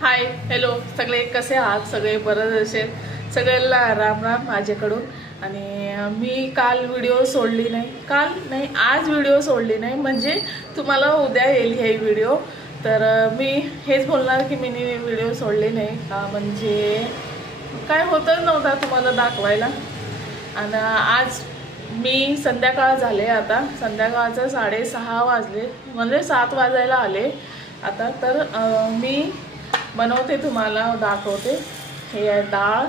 Hi hello सगळे कसे आहात? सगळे बरं असेल. सगळ्यांना राम राम माझ्याकडून. आणि मी काल व्हिडिओ सोडली नाही, आज व्हिडिओ सोडली नाही, म्हणजे तुम्हाला उद्या येईल हे व्हिडिओ. तर मी हेच बोलणार की मी व्हिडिओ सोडली नाही, म्हणजे काय होतच नव्हता तुम्हाला दाखवायला. आणि आज मी संध्याकाळ झाले, आता संध्याकाळचं 6:30 वाजले, म्हणजे 7 वाजायला आले आता. तर मी बनवते, तुम्हाला दाखवते. हे आहे डाळ,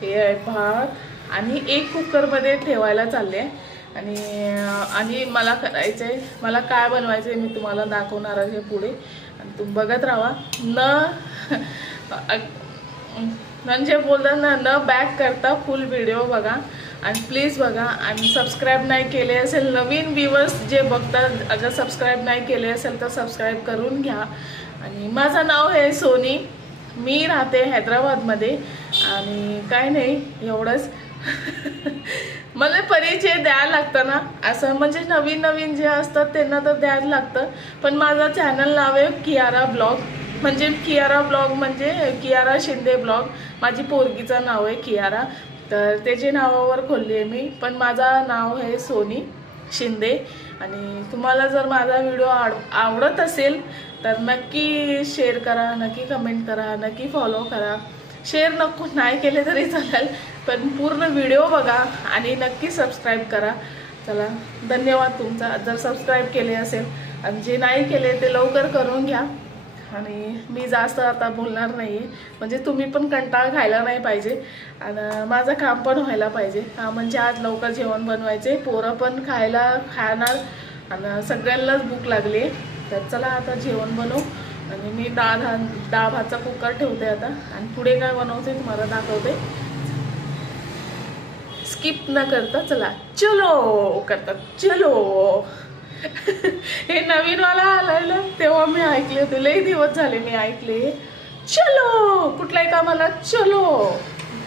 हे आहे भात आणि एक कुकरमध्ये ठेवायला चालले. आणि मला करायचं आहे, मला काय बनवायचं आहे मी तुम्हाला दाखवणार आहे पुढे. आणि तुम्ही बघत राहा. म्हणजे बोलतात ना, न बॅक करता फुल व्हिडिओ बघा आणि प्लीज बघा. आणि सबस्क्राईब नाही केले असेल, नवीन व्ह्यूअर्स जे बघतात, अगर सबस्क्राईब नाही केले असेल तर सबस्क्राईब करून घ्या. आणि माझं नाव आहे सोनी, मी राहते हैदराबादमध्ये. आणि काय नाही एवढंच. मला परिचय द्यायला लागतं ना, असं म्हणजे नवीन नवीन जे असतात त्यांना तर द्यायला लागतं. पण माझं चॅनल नाव आहे कियारा ब्लॉग, म्हणजे कियारा ब्लॉग म्हणजे कियारा शिंदे ब्लॉग. माझी पोरगीचं नाव आहे कियारा, तर त्याच्या नावावर खोलली आहे मी. पण माझं नाव आहे सोनी शिंदे. आणि तुम्हाला जर माझा व्हिडिओ आवडत असेल तर नक्की शेअर करा, नक्की कमेंट करा, नक्की फॉलो करा. शेअर नाही केले तरी चालेल, पण पूर्ण व्हिडिओ बघा आणि नक्की सबस्क्राईब करा. चला, धन्यवाद तुमचा जर सबस्क्राईब केले असेल. आणि जे नाही केले ते लवकर करून घ्या. आणि मी जास्त आता बोलणार नाही आहे, म्हणजे तुम्ही पण कंटाळा खायला नाही पाहिजे आणि माझं काम पण व्हायला पाहिजे. म्हणजे आज लवकर जेवण बनवायचे, पोरं पण खाणार आणि सगळ्यांनाच भूक लागली. तर चला आता जेवण बनवू. आणि मी डाळ भातचा कुकर ठेवते आता, आणि पुढे काय बनवते तुम्हाला दाखवते. स्किप न करता चला चलो करतात चलो. हे नवीनवाला आलेलं तेव्हा मी ऐकले होते, लई दिवस झाले मी ऐकले चलो कुठल्याही कामाला चलो.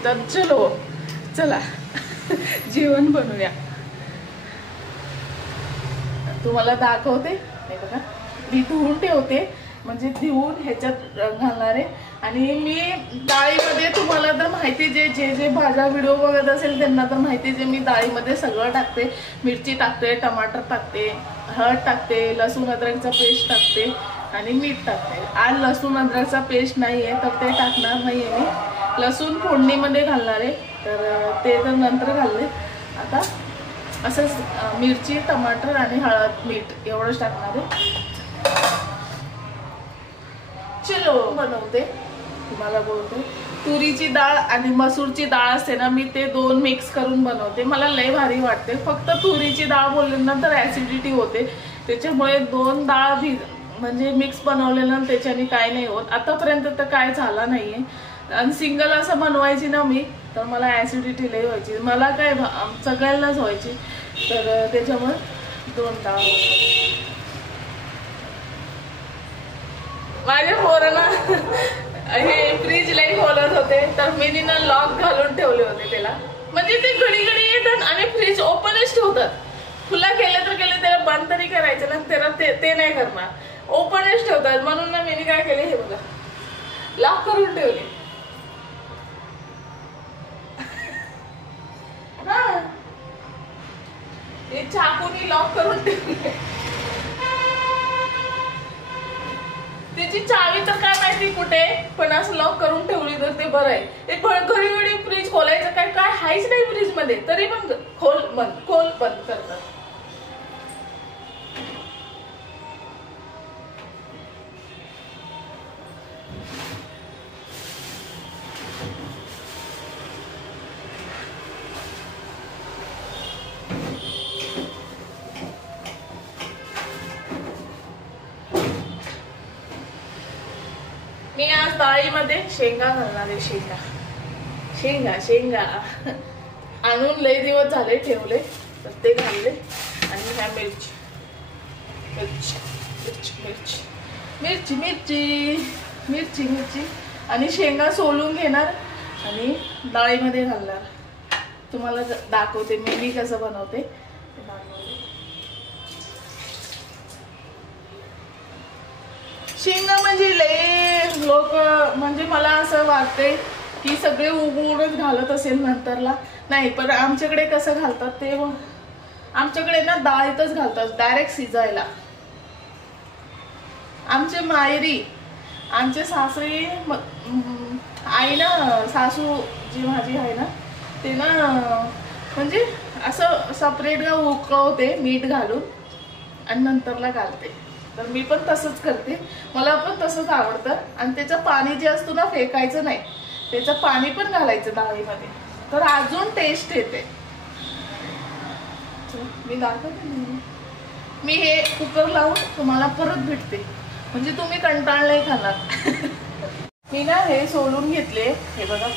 तर चलो चला जेवण बनवूया. तुम्हाला दाखवते. हे बघा, मी धुवून ठेवते, म्हणजे धुवून ह्याच्यात घालणार आहे. आणि मी डाळीमध्ये तुम्हाला तर माहिती, जे भाज्या व्हिडिओ बघत असेल त्यांना तर माहिती, जे मी डाळीमध्ये सगळं टाकते. मिरची टाकते, टमाटर टाकते, हळद टाकते, लसूण अद्रकचा पेस्ट टाकते आणि मीठ टाकते. आज लसूण अद्रकचा पेस्ट नाही आहे तर ते टाकणार नाही आहे मी. लसूण फोडणीमध्ये घालणार आहे, तर ते तर नंतर घालले. आता असंच मिरची, टमाटर आणि हळद, मीठ एवढंच टाकणार आहे. चलो बनवते, तुम्हाला बोलते. तुरीची डाळ आणि मसूरची डाळ असते ना, मी ते दोन मिक्स करून बनवते. मला लय भारी वाटते. फक्त तुरीची डाळ बोलले ना तर ऍसिडिटी होते, त्याच्यामुळे दोन डाळ म्हणजे मिक्स बनवले ना त्याच्याने काय नाही होत. आतापर्यंत तर काय झालं नाहीये. आणि सिंगल असं बनवायची ना मी, तर मला ऍसिडिटी लय व्हायची, मला काय सगळ्यांनाच व्हायची. तर त्याच्यामुळे दोन डाळ. माझ्या पोरांना हे फ्रीज लई खोलत होते, तर मी ना लॉक घालून ठेवले होते त्याला. म्हणजे ते घडी येतात आणि फ्रीज ओपनच ठेवतात. खुला केलं तर केलं, त्याला बंद तरी करायचं ना, त्याला ते नाही करणार, ओपनच ठेवतात. म्हणून ना मी काय केले, हे बघा लॉक करून ठेवले. हे चाकूनी लॉक करून ठेवले. त्याची चावी तर काय माहिती कुठे, पण असं लॉक करून ठेवली तर ते बरं आहे. ते घडी फ्रीज खोलायचं काय हायच नाही फ्रीज मध्ये, तरी पण खोल बंद करतात. मी आज डाळीमध्ये शेंगा घालणार आहे. शेंगा आणून लय दिवस झाले ठेवले, तर ते घालले. आणि ह्या मिरची आणि शेंगा सोलून घेणार आणि डाळीमध्ये घालणार. तुम्हाला दाखवते मी कसं बनवते. शेंगा म्हणजे लय लोक मला असं वाटतंय की सगळे उघडूनच घालत असेल नंतरला, नाही. पण आमच्याकडे कसं घालतात ते, आमच्याकडे ना डाळीतच घालतात डायरेक्ट शिजायला. आमचे मायरी, आमचे सासरी आई ना, सासू जी माझी आहे ना, ते ना म्हणजे असं सेपरेट उकळवते मीठ घालून आणि नंतरला घालते. तर मी पण तसंच करते, मला पण तसंच आवडतं. आणि त्याचं पाणी जे असतं ना फेकायचं नाही, त्याचं पाणी पण घालायचं डाळीमध्ये, तर अजून टेस्ट येते. मी दाखवते, मी हे कुकर लावून तुम्हाला परत भेटते, म्हणजे तुम्ही कंटाळ नाही खाणार. मी ना हे सोलून घेतले, हे बघा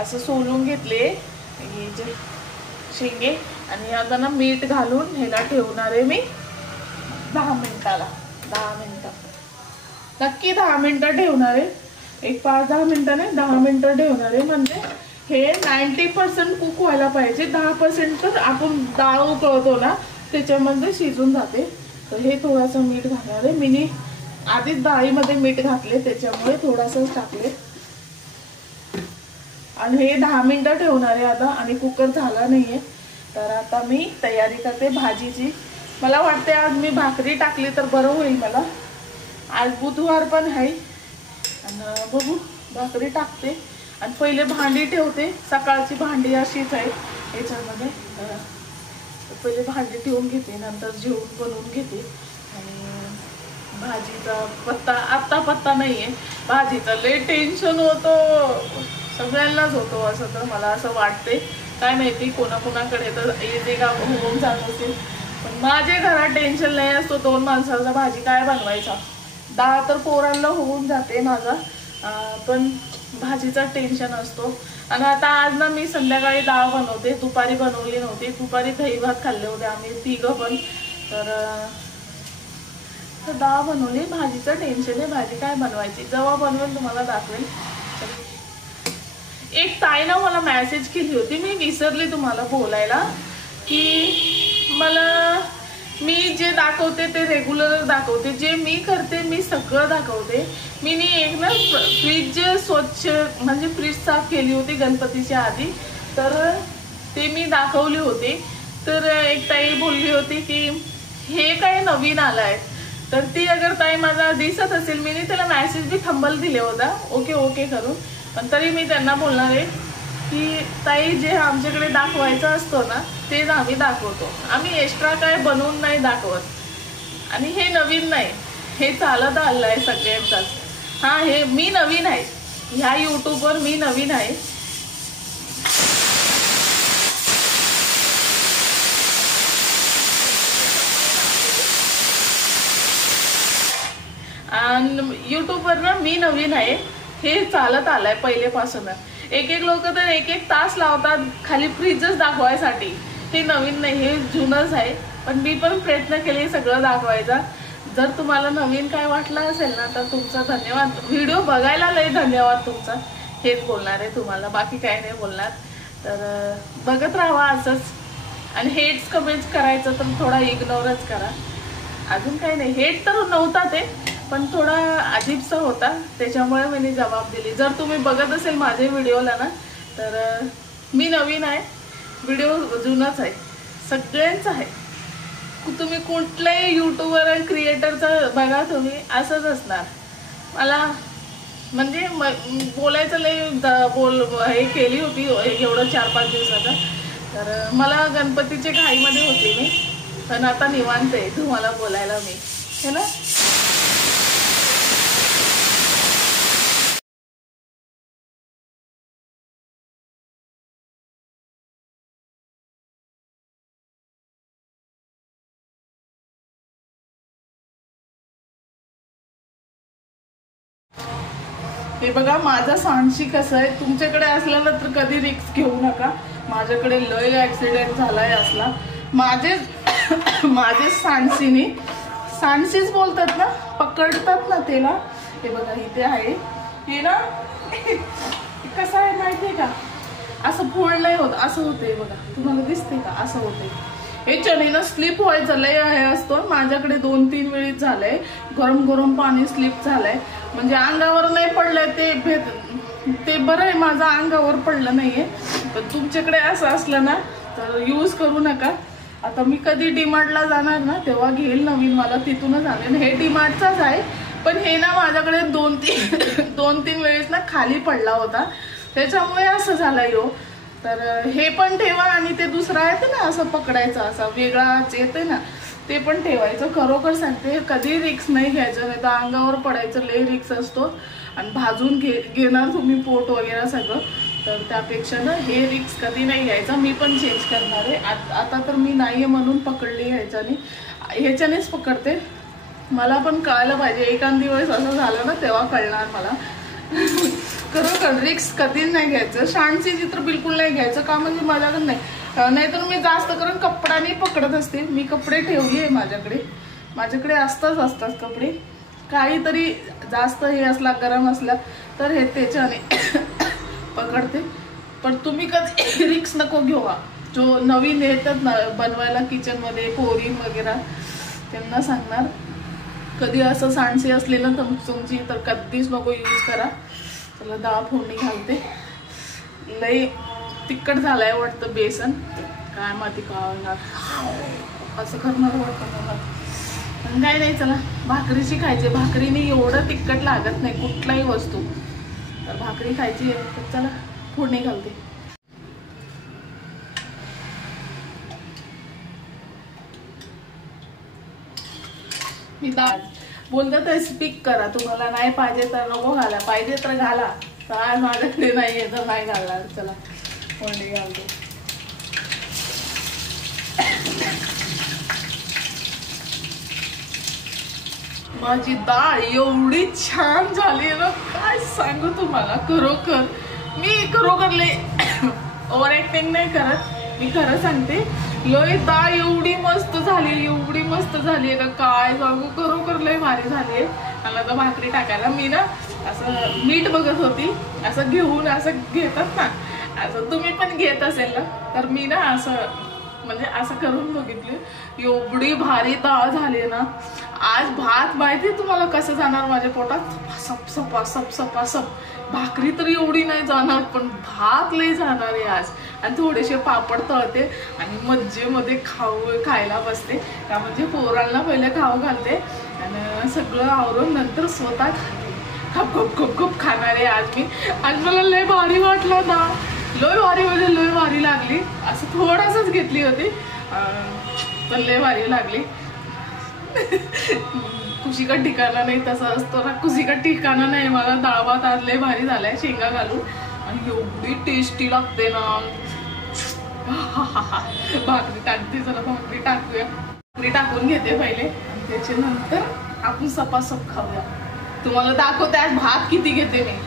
असं सोलून घेतले हे जे शेंगे, आणि आता ना मीठ घालून ह्याला ठेवणार आहे मी 10 मिनिटाला. 10 मिनिटं नक्की 10 मिनिटं ठेवणार आहे. एक 5-10 मिनिटं नाही, 10 मिनिटं ठेवणार आहे. म्हणजे हे 90% कुक व्हायला पाहिजे, 10% तर आपण डाळ उकळतो ना त्याच्यामध्ये शिजून जाते. तर हे थोडंसं मीठ घालणार आहे. मी आधीच डाळीमध्ये मीठ घातले, त्याच्यामुळे थोडंसंच टाकले. आणि हे 10 मिनिटं ठेवणार आहे आता. आणि कुकर झाला नाहीये, तर आता मी तयारी करते भाजीची. मला वाटते आज मी भाकरी टाकली तर बरं होईल मला. आज बुधवार पण आहे, आणि बघू भाकरी टाकते. आणि पहिले भांडी ठेवते, सकाळची भांडी अशीच आहे याच्यामध्ये. पहिले भांडी ठेवून घेते, नंतर जेवण बनवून घेते. आणि भाजीचा आत्ता पत्ता नाहीये. भाजीचा लय टेन्शन होतो, सगळ्यांनाच होतो असं, तर मला असं वाटते. काय माहिती कोणाकोणाकडे तर इझी का होऊन जात असेल, पण माझ्या घरात टेन्शन नाही असतो. 2 माणसाचा भाजी काय बनवायचा. डाळ तर पोरांना होऊन जाते माझा, पण भाजीचा टेन्शन असतो. आणि आता आज ना मी संध्याकाळी डाळ बनवते, दुपारी बनवली नव्हती. दुपारी दही भात खाल्ले होते आम्ही तिघं पण, तर डाळ बनवली. भाजीचं टेन्शन आहे, भाजी काय बनवायची. जेव्हा बनवेल तुम्हाला दाखवेल. एक ताईनं मला मेसेज केली होती, मी विसरली तुम्हाला बोलायला, की मला मी जे दाखवते ते रेग्युलर दाखवते, जे मी करते मी सगळं दाखवते. मी एक ना फ्रीज स्वच्छ म्हणजे फ्रीज साफ केली होती गणपतीच्या आधी, तर ते मी दाखवली होती. तर एक ताई बोलली होती की हे काय नवीन आलंय, तर ती अगर ताई माझा दिसत असेल, मी त्याला मेसेज बी थंबल दिले होता ओके ओके करून, पण तरी मी त्यांना बोलणार आहे की ताई जे आमच्याकडे दाखवायचं असतं ना तेच आम्ही दाखवतो. आम्ही एक्स्ट्रा काय बनवून नाही दाखवत. आणि हे नवीन नाही, हे चालत आलं आहे सगळ्यांचाच. हां, हे मी नवीन आहे, ह्या यूट्यूबवर मी नवीन आहे. आणि यूट्यूबवर ना मी नवीन आहे, हे चालत आलंय पहिलेपासूनच. एक लोक तर एक तास लावतात खाली फ्रीजच दाखवायसाठी. हे नवीन नाही, हे जुनच आहे. पण मी पण प्रयत्न केले सगळं दाखवायचा. जर तुम्हाला नवीन काय वाटलं असेल ना तर तुमचा धन्यवाद. व्हिडिओ बघायला लय धन्यवाद तुमचा, हेच बोलणार आहे तुम्हाला, बाकी काय नाही बोलणार. तर बघत राहा असंच. आणि हेट्स कमेंट्स करायचं तर थोडा इग्नोरच करा, अजून काही नाही. हेट तर नव्हता ते, पण थोडा अजीबसा होता, त्याच्यामुळे मी जवाब दिली. जर तुम्ही बघत असेल माझे व्हिडिओला ना तर मी नवीन आहे, व्हिडिओ जुनाच आहे, सगळ्यांचा आहे. तुम्ही कुठल्याही यूट्यूबर आणि क्रिएटरचं बघा तुम्ही, असंच असणार. मला म्हणजे बोलायचं लय हे केली होती एवढं 4-5 दिवसाचं. तर मला गणपतीच्या घाईमध्ये होते मी, पण आता निवांत आहे तुम्हाला बोलायला मी, है ना. हे बघा माझा सांडशी कसं आहे. तुमच्याकडे असलं ना तर कधी रिस्क घेऊ नका. माझ्याकडे लय ऍक्सिडेंट झालाय असला. माझे सांडशीच बोलतात ना, पकडतात ना त्याला. हे बघा इथे आहे, हे ना कसं आहे माहितीये का, असं फोड नाही होत, असं होते बघा. तुम्हाला दिसते का, असं होते. हे चणीनं स्लिप व्हायचं लय हे असतो. माझ्याकडे 2-3 वेळी झालंय, गरम पाणी स्लिप झालंय. म्हणजे अंगावर नाही पडलंय ते बरं आहे, माझं अंगावर पडलं नाहीये. पण तुमच्याकडे असं असलं ना तर यूज करू नका. आता मी कधी डीमार्टला जाणार ना तेव्हा घेईल नवीन, मला तिथूनच आणेल. हे डीमार्टचाच आहे, पण हे ना माझ्याकडे दोन तीन वेळेस ना खाली पडला होता, त्याच्यामुळे असं झालंय हो. तर हे पण ठेवा आणि ते दुसरं आहे ना असं पकडायचं, असा वेगळाच येते ना, ते पण ठेवायचं. खरोखर सांगते, कधी रिक्स नाही घ्यायचं, नाही तर अंगावर पडायचं लय रिक्स असतो आणि भाजून घेणार तुम्ही पोट वगैरे सगळं. तर त्यापेक्षा ना हे रिक्स कधी नाही घ्यायचा. मी पण चेंज करणार आहे आता तर मी नाहीये म्हणून पकडली ह्याच्यानेच पकडते. मला पण कळायला पाहिजे, एखादी वेळेस असं झालं ना तेव्हा कळणार मला. खरोखर रिक्स कधीच नाही घ्यायचं. शांतची चित्र बिलकुल नाही घ्यायचं का, म्हणजे माझ्याकडे नाहीतर मी जास्त करून कपडाने पकडत असते. मी कपडे ठेवली आहे माझ्याकडे असतात कपडे. काहीतरी जास्त हे असला गरम असला तर हे त्याच्याने पकडते. पण तुम्ही कधी रिक्स नको घेऊ. जो नवीन येतात ना बनवायला किचनमध्ये पोरीन वगैरे, त्यांना सांगणार कधी असं सांडसे असलेलं तुमची तर कधीच नको यूज करा. चला डाळ फोडणी घालते. लय तिखट झालाय वाटतं बेसन, काय माहिती का असं करणार वाटतं मला. पण काय नाही, चला भाकरीची खायची. भाकरीने एवढं तिखट लागत नाही कुठलाही वस्तू, तर भाकरी खायची आहे. तर चला फोडणी घालते. मी डाळ बोलतात तर स्पीक करा, तुम्हाला नाही पाहिजे तर नको घाला, पाहिजे तर घाला. काय माझ्याकडे नाहीये तर नाही घालणार. चला फोडणी घालते. माझी डाळ एवढी छान झाली ना, काय सांगू तुम्हाला. खरोखर लय ओव्हर ऍक्टिंग नाही करत, मी खरं सांगते. लय डाळ एवढी मस्त झाली का काय सांगू. खरोखर लय भारी झाली. मला तर भाकरी टाकायला मी ना असं मीठ बघत होती, असं घेऊन असं घेतात ना, असं तुम्ही पण घेत असेल ना, तर मी ना असं म्हणजे असं करून बघितली. एवढी भारी डाळ झाली ना. आज भात माहिती तुम्हाला कसं जाणार माझ्या पोटात, सप. भाकरी तर एवढी नाही जाणार, पण भात लय जाणार आहे आज. आणि थोडेसे पापड तळते आणि मज्जेमध्ये खायला बसते का, म्हणजे पोरांना पहिले खाऊ घालते आणि सगळं आवरून नंतर स्वतः खाते. खूप खाणार आहे आज मी. आज मला लय भारी वाटलं ना, लय भारी लागली. असं थोडंसंच घेतली होती पण लय भारी लागली. खुशी का ठिकाणा नाही, तसं असतो ना, खुशी का ठिकाणा नाही. मला डाळ भात आज लय भारी झालाय शेंगा घालून आणि एवढी टेस्टी लागते ना. भाकरी टाकते, जरा भाकरी टाकूया. भाकरी टाकून घेते पहिले आणि त्याच्यानंतर आपण सपासप खाऊया. तुम्हाला दाखवते आज भात किती घेते मी.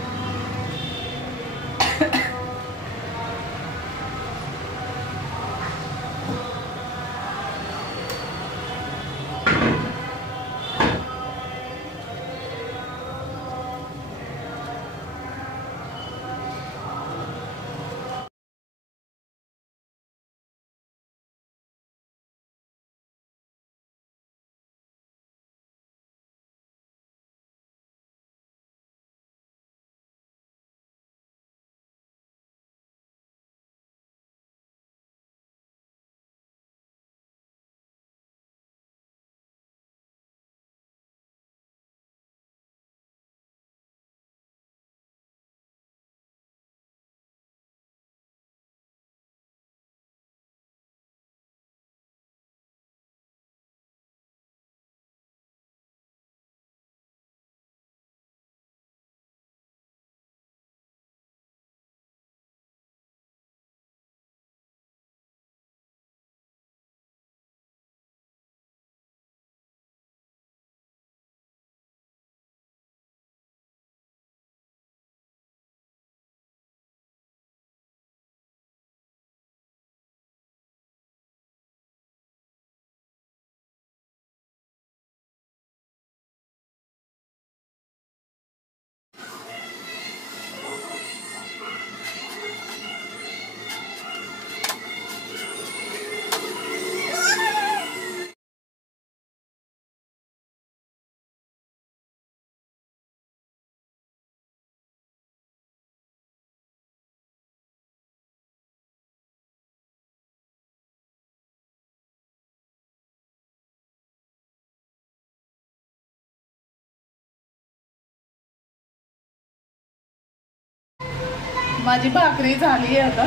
माझी भाकरी झाली आहे, आता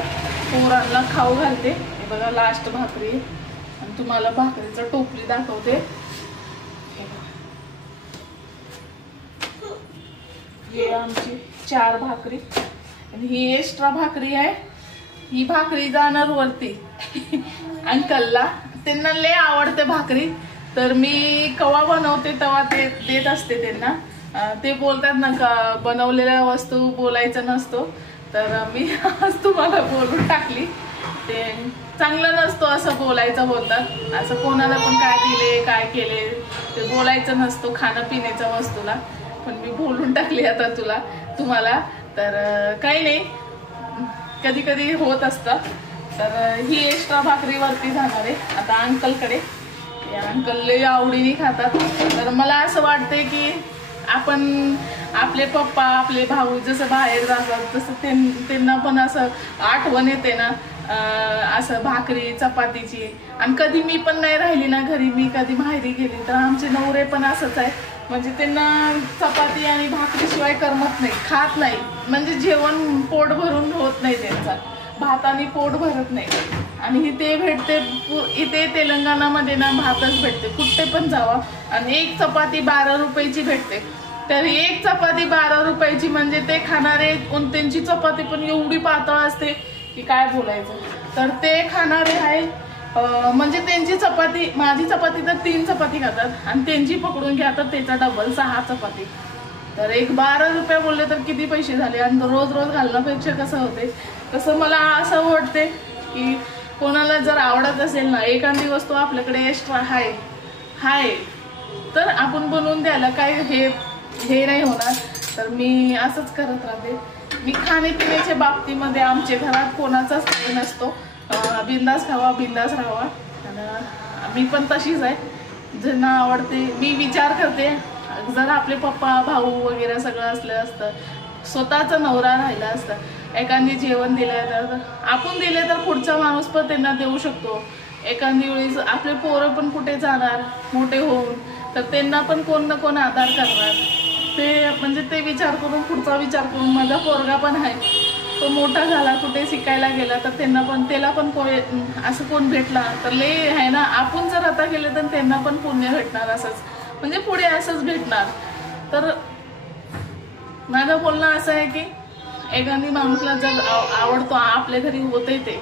पोरांना खाऊ घालते. हे बघा लास्ट भाकरी आणि तुम्हाला भाकरीचं टोपली दाखवते. हे आमची 4 भाकरी आणि ही एक्स्ट्रा भाकरी आहे. ही भाकरी जाणार वरती अंकलला, त्यांना लय आवडते भाकरी. तर मी कवा बनवते तेव्हा ते देत असते त्यांना. ते बोलतात ना का बनवलेल्या वस्तू बोलायचं नसतो, तर मी आज तुम्हाला बोलून टाकली. ते चांगलं नसतो असं बोलायचं, बोलतात असं कोणाला पण काय दिले काय केले ते बोलायचं नसतो खाणं पिण्याच्या वस्तूला. पण मी बोलून टाकली आता तुम्हाला. तर काही नाही, कधी कधी होत असतं. तर ही एक्स्ट्रा भाकरी वरती जाणार आहे आता अंकलकडे. अंकल लय आवडीने खातात. तर मला असं वाटतंय की आपण आपले पप्पा आपले भाऊ जसं बाहेर जातात तसं त्यांना पण असं आठवण येते ना असं भाकरी चपातीची. आणि कधी मी पण नाही राहिली ना घरी, मी कधी माहेरी गेली तर आमचे नवरे पण असंच आहे. म्हणजे त्यांना चपाती आणि भाकरीशिवाय करमत नाही, खात नाही. म्हणजे जेवण पोट भरून होत नाही त्यांचा, भाताने पोट भरत नाही. आणि इथे भेटते, इथे तेलंगणामध्ये ना भातच भेटते कुठे पण जावा. आणि एक चपाती 12 रुपयाची भेटते. तर एक चपाती 12 रुपयाची म्हणजे ते खाणारे, त्यांची चपाती पण एवढी पातळ असते की काय बोलायचं. तर ते खाणारे आहे, म्हणजे त्यांची चपाती, माझी चपाती तर 3 चपाती खातात आणि त्यांची पकडून घ्या तर त्याचा डबल 6 चपाती. तर एक 12 रुपये बोलले तर किती पैसे झाले. आणि रोज रोज घालण्यापेक्षा कसं होते, तसं मला असं वाटते की कोणाला जर आवडत असेल ना एखादी वस्तू आपल्याकडे एक्स्ट्रा हाय तर आपण बनवून द्यायला काय हे नाही होणार. तर मी असंच करत राहते. मी खाण्यापिण्याच्या बाबतीमध्ये आमच्या घरात कोणाचाच काही नसतो. बिंदास खावा बिंदास राहावा. आणि मी पण तशीच आहे, ज्यांना आवडते. मी विचार करते जर आपले पप्पा भाऊ वगैरे सगळं असलं असतं, स्वतःचा नवरा राहिला असता, एखादी जेवण दिलं तर आपण दिले तर पुढचा माणूस पण त्यांना देऊ शकतो. एखादी वेळेस आपले पोरं पण कुठे जाणार मोठे होऊन, तर त्यांना पण कोण ना कोण आधार करणार. ते म्हणजे ते विचार करून, पुढचा विचार करून. माझा पोरगा पण आहे, तो मोठा झाला कुठे शिकायला गेला तर त्याला पण असं कोण भेटला तर लय आहे ना. आपण जर आता गेले तर त्यांना पण पुण्य भेटणार, असंच म्हणजे पुढे असंच भेटणार. तर माझं बोलणं असं आहे की एखादी माणूसला जर आवडतो, आपल्या घरी होते ते,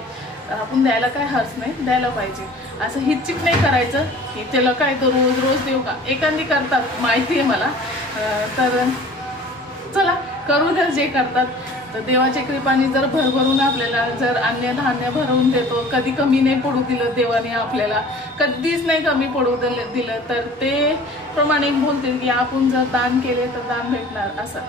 तर आपण द्यायला काय हर्ज नाही, द्यायला पाहिजे. असं हिचकिच नाही करायचं की त्याला काय तर रोज रोज देऊ का. एखादी करतात माहिती आहे मला. तर चला करू द्या जे करतात. तर देवाच्या कृपाने जर भरभरून आपल्याला जर अन्य धान्य भरवून देतो, कधी कमी नाही पडू दिलं देवाने, आपल्याला कधीच नाही कमी पडू दिलं. तर ते प्रमाणे बोलते की आपण जर दान केले तर दान भेटणार. असं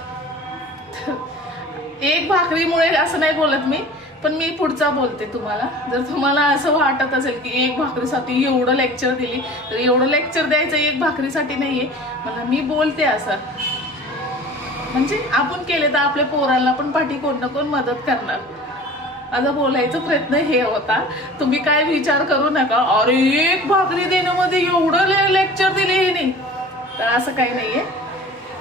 एक भाकरीमुळे असं नाही बोलत मी, पण मी पुढचा बोलते तुम्हाला. जर तुम्हाला असं वाटत असेल की एक भाकरीसाठी एवढं लेक्चर दिली, तर एवढं लेक्चर द्यायचं एक भाकरीसाठी नाहीये मला. मी बोलते असं म्हणजे आपण केले तर आपल्या पोरांना पण पाठी कोण ना कोण मदत करणार. माझा बोलायचा प्रयत्न हे होता. तुम्ही काय विचार करू नका अरे एक भाकरी देण्यामध्ये एवढं लेक्चर दिले हे नाही. तर असं काही नाहीये,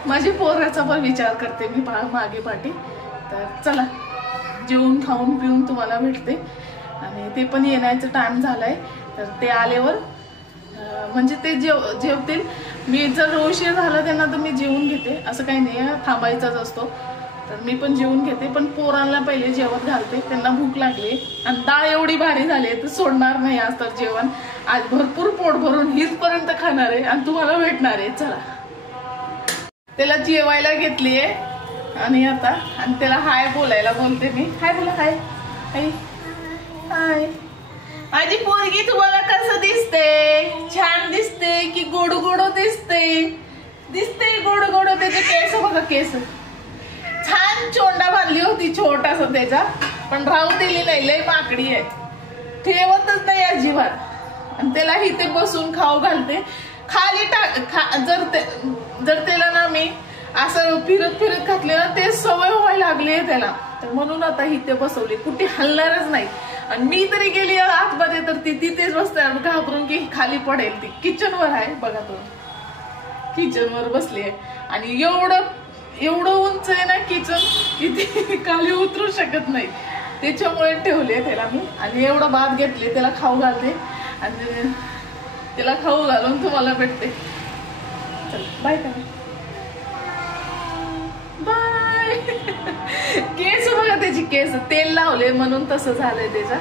माझी पोराचा पण विचार करते मी मागे पाठी. तर चला जेवून खाऊन पिऊन तुम्हाला भेटते. आणि ते पण येण्याचा टाइम झालाय. तर ते आल्यावर म्हणजे ते जेवतील. मी जर उशीर झाला त्यांना तर मी जेवून घेते, असं काही नाही, थांबायचाच असतो. तर मी पण जेवून घेते, पण पोरांना पहिले जेवण घालते, त्यांना भूक लागली. आणि डाळ एवढी भारी झाली तर सोडणार नाही आज. तर जेवण आज भरपूर पोट भरून हीचपर्यंत खाणार आहे आणि तुम्हाला भेटणार आहे. चला त्याला जेवायला घेतलीये आणि आता आणि त्याला हाय बोलायला बोलते मी. हाय बोला, हाय हाय हाय. माझी पोरगी तुम्हाला कसं दिसते? छान दिसते की गोड गोड दिसते? दिसते गोड गोड. त्याचे केस बघा, केस छान चोंडा बांधली होती छोटासा त्याचा, पण राहू दिली नाही, लय माकडी आहे, ठेवतच नाही अजिबात. आणि त्याला इथे बसून खाऊ घालते. खाली जर त्याला ना मी असं फिरत फिरत घातले ना ते सवय व्हायला लागली आहे त्याला. तर म्हणून आता इथे बसवली, कुठे हलणारच नाही. आणि मी तरी गेली आतमध्ये तर ती तिथेच बसते, घाबरून की खाली पडेल. ती किचनवर आहे बघा, तो किचनवर बसली आहे. आणि एवढं उंच आहे ना किचन की ते खाली उतरू शकत नाही, त्याच्यामुळे ठेवले त्याला मी. आणि एवढं भात घेतले, त्याला खाऊ घालते आणि त्याला खाऊ घालून तुम्हाला भेटते. चल बाय करा, बाय. केस बघा त्याची, केस तेल लावले म्हणून तसं झालंय त्याचा.